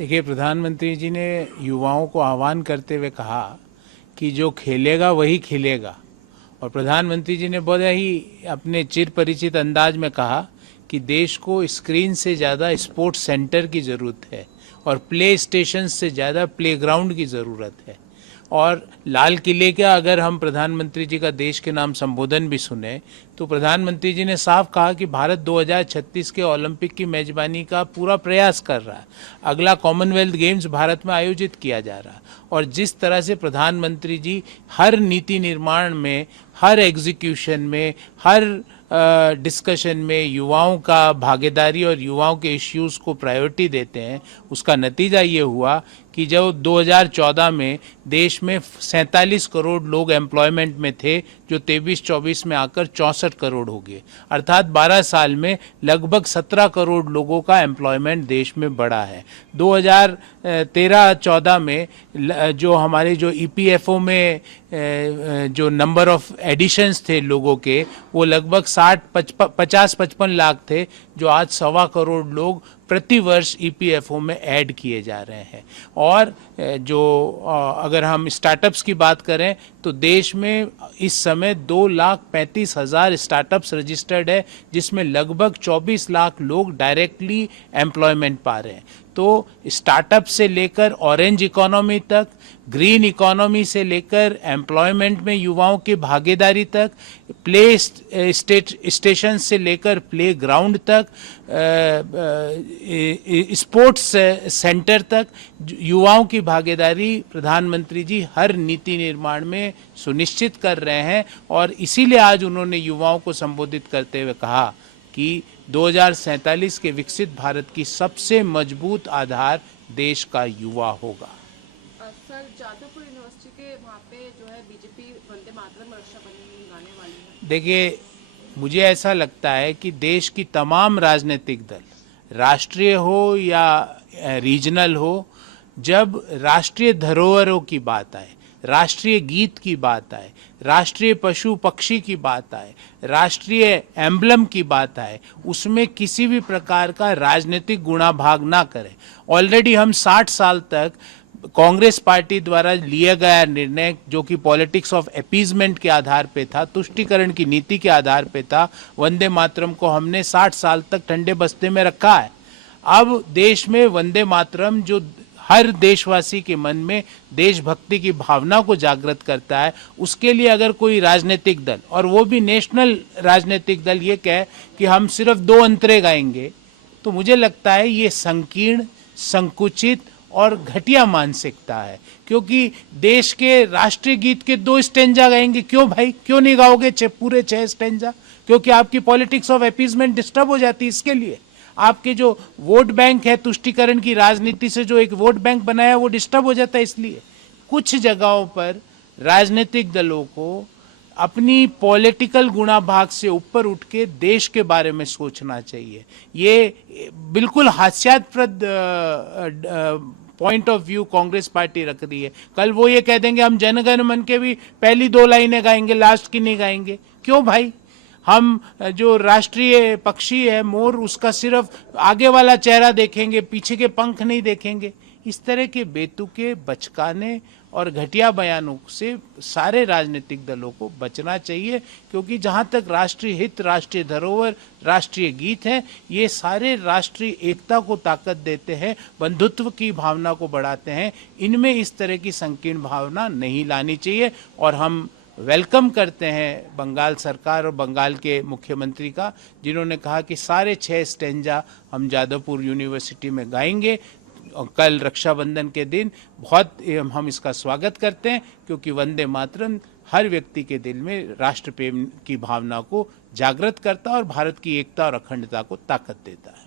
देखिए, प्रधानमंत्री जी ने युवाओं को आह्वान करते हुए कहा कि जो खेलेगा वही खिलेगा। और प्रधानमंत्री जी ने बहुत ही अपने चिर परिचित अंदाज में कहा कि देश को स्क्रीन से ज़्यादा स्पोर्ट्स सेंटर की ज़रूरत है और प्ले स्टेशन से ज़्यादा प्लेग्राउंड की ज़रूरत है। और लाल किले का अगर हम प्रधानमंत्री जी का देश के नाम संबोधन भी सुने तो प्रधानमंत्री जी ने साफ कहा कि भारत 2036 के ओलंपिक की मेजबानी का पूरा प्रयास कर रहा है। अगला कॉमनवेल्थ गेम्स भारत में आयोजित किया जा रहा है। और जिस तरह से प्रधानमंत्री जी हर नीति निर्माण में, हर एग्जीक्यूशन में, हर डिस्कशन में युवाओं का भागीदारी और युवाओं के इश्यूज को प्रायोरिटी देते हैं, उसका नतीजा ये हुआ कि जब 2014 में देश में 47 करोड़ लोग एम्प्लॉयमेंट में थे, जो 23-24 में आकर 64 करोड़ हो गए। अर्थात 12 साल में लगभग 17 करोड़ लोगों का एम्प्लॉयमेंट देश में बढ़ा है। 2013-14 में जो हमारे जो ईपीएफओ में जो नंबर ऑफ एडिशंस थे लोगों के, वो लगभग 50-55 लाख थे, जो आज 1.25 करोड़ लोग प्रति वर्ष ईपीएफओ में ऐड किए जा रहे हैं। और जो अगर हम स्टार्टअप्स की बात करें तो देश में इस समय 2,35,000 स्टार्टअप्स रजिस्टर्ड है, जिसमें लगभग 24 लाख लोग डायरेक्टली एम्प्लॉयमेंट पा रहे हैं। तो स्टार्टअप से लेकर ऑरेंज इकोनॉमी तक, ग्रीन इकोनॉमी से लेकर एम्प्लॉयमेंट में युवाओं की भागीदारी तक, प्ले स्टेशन से लेकर प्ले ग्राउंड तक, स्पोर्ट्स सेंटर तक युवाओं की भागीदारी प्रधानमंत्री जी हर नीति निर्माण में सुनिश्चित कर रहे हैं। और इसीलिए आज उन्होंने युवाओं को संबोधित करते हुए कहा कि 2047 के विकसित भारत की सबसे मजबूत आधार देश का युवा होगा। सर, जादवपुर यूनिवर्सिटी के वहाँ पे जो है बीजेपी वंदे मातरम रक्षाबंधन गाने वाली है। देखिए, मुझे ऐसा लगता है कि देश की तमाम राजनीतिक दल, राष्ट्रीय हो या रीजनल हो, जब राष्ट्रीय धरोहरों की बात आए, राष्ट्रीय गीत की बात आए, राष्ट्रीय पशु पक्षी की बात आए, राष्ट्रीय एम्बलम की बात आए, उसमें किसी भी प्रकार का राजनीतिक गुणाभाग ना करें। ऑलरेडी हम 60 साल तक कांग्रेस पार्टी द्वारा लिया गया निर्णय, जो कि पॉलिटिक्स ऑफ अपीजमेंट के आधार पे था, तुष्टीकरण की नीति के आधार पे था, वंदे मातरम को हमने 60 साल तक ठंडे बस्ते में रखा है। अब देश में वंदे मातरम जो हर देशवासी के मन में देशभक्ति की भावना को जागृत करता है, उसके लिए अगर कोई राजनीतिक दल, और वो भी नेशनल राजनीतिक दल, ये कहे कि हम सिर्फ 2 अंतरे गाएंगे, तो मुझे लगता है ये संकीर्ण, संकुचित और घटिया मानसिकता है। क्योंकि देश के राष्ट्रीय गीत के 2 स्टेंजा गाएंगे, क्यों भाई, क्यों नहीं गाओगे पूरे 6 स्टेंजा? क्योंकि आपकी पॉलिटिक्स ऑफ अपीजमेंट डिस्टर्ब हो जाती है। इसके लिए आपके जो वोट बैंक है, तुष्टीकरण की राजनीति से जो एक वोट बैंक बनाया, वो डिस्टर्ब हो जाता है। इसलिए कुछ जगहों पर राजनीतिक दलों को अपनी पॉलिटिकल गुणाभाग से ऊपर उठ के देश के बारे में सोचना चाहिए। ये बिल्कुल हास्यास्पद point of view Congress party रख रही है। कल वो ये कह देंगे हम जनगण मन के भी पहली 2 लाइनें गाएंगे, लास्ट की नहीं गाएंगे। क्यों भाई? हम जो राष्ट्रीय पक्षी है मोर, उसका सिर्फ आगे वाला चेहरा देखेंगे, पीछे के पंख नहीं देखेंगे। इस तरह के बेतुके, बचकाने और घटिया बयानों से सारे राजनीतिक दलों को बचना चाहिए। क्योंकि जहां तक राष्ट्रीय हित, राष्ट्रीय धरोहर, राष्ट्रीय गीत हैं, ये सारे राष्ट्रीय एकता को ताकत देते हैं, बंधुत्व की भावना को बढ़ाते हैं। इनमें इस तरह की संकीर्ण भावना नहीं लानी चाहिए। और हम वेलकम करते हैं बंगाल सरकार और बंगाल के मुख्यमंत्री का, जिन्होंने कहा कि सारे 6 स्टेंजा हम जादवपुर यूनिवर्सिटी में गाएंगे और कल रक्षाबंधन के दिन। बहुत हम इसका स्वागत करते हैं, क्योंकि वंदे मातरम हर व्यक्ति के दिल में राष्ट्र प्रेम की भावना को जागृत करता है और भारत की एकता और अखंडता को ताकत देता है।